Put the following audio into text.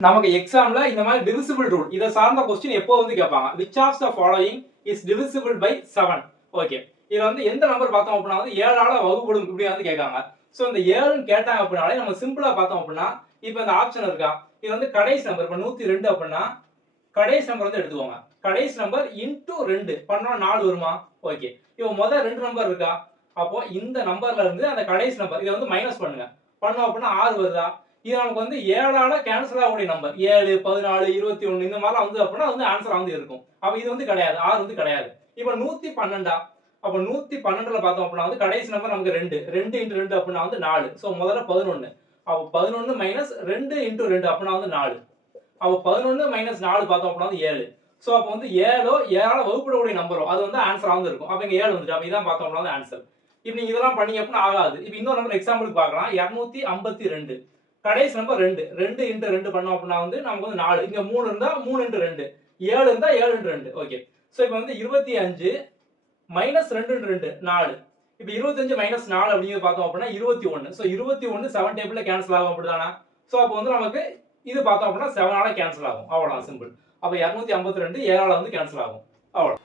நமக்கு எக்ஸாம்ல இந்த மாதிரி டிவிசிபிள் ரூல் இத சார்ந்த क्वेश्चन எப்போ வந்து கேட்பாங்க which of the following is divisible by 7 okay இதுல வந்து எந்த நம்பர் பார்த்தோம் அப்படினா வந்து 7 ஆல வகுப்படும் இப்படி வந்து கேட்காங்க சோ இந்த 7 ன்னு கேட்டாங்க அப்படினாலே நம்ம சிம்பிளா பார்த்தோம் அப்படினா இப்போ இந்த ஆப்ஷன் இருக்கா இது வந்து கடைசி நம்பர் இப்ப 102 அப்படினா கடைசி நம்பர் வந்து எடுத்துக்கோங்க கடைசி நம்பர் இன்டு 2 பண்ணா 4 வருமா ஓகே இப்போ முதல் ரெண்டு நம்பர் இருக்கா அப்போ இந்த நம்பர்ல இருந்து அந்த கடைசி நம்பர் இத வந்து மைனஸ் பண்ணுங்க பண்ணோம் அப்படினா 6 வருதா இது நமக்கு வந்து 7 ஆல கேன்சல் ஆகக்கூடிய நம்பர் 7 14 21 இந்த மாதிரி வந்து அப்படினா வந்து ஆன்சர் வந்து இருக்கும் அப்ப இது வந்து கிடையாது 6 வந்து கிடையாது இப்போ 112 அப்ப 112ல பார்த்தோம் அப்படினா வந்து கடைசி நம்பர் நமக்கு 2 2 * 2 அப்படினா வந்து 4 சோ முதல்ல 11 அப்ப 11 - 2 * 2 அப்படினா வந்து 4 அப்ப 11 - 4 பார்த்தோம் அப்படினா வந்து 7 சோ அப்ப வந்து 7 7ஆல வகுப்படக்கூடிய நம்பரோ அது வந்து ஆன்சரா வந்து இருக்கும் அப்ப இங்க 7 வந்துச்சு அப்ப இதான் பார்த்தோம் அப்படினா வந்து ஆன்சர் இப்போ நீங்க இதெல்லாம் பண்ணீங்க அப்படினா ஆகாது இப்போ இன்னொரு நம்பர் எக்ஸாம்பிளுக்கு பார்க்கலாம் 252 கடைசி நம்பர் 2 2 * 2 பண்ணோம் அப்படினா வந்து நமக்கு வந்து 4 இங்க 3 இருந்தா 3 * 2 7 இருந்தா 7 * 2 ஓகே சோ இப்போ வந்து 25 - 2 * 2 4 இப்போ 25 - 4 அப்படிங்கறது பார்த்தோம் அப்படினா 21 சோ 21 7 டேபிள்ல கேன்சல் ஆகும் அப்படிதானா சோ அப்ப வந்து நமக்கு இது பார்த்தோம் அப்படினா 7 ஆல கேன்சல் ஆகும் அவ்வளவுதான் சிம்பிள் அப்ப 252 7 ஆல வந்து கேன்சல் ஆகும் அவ்வளவு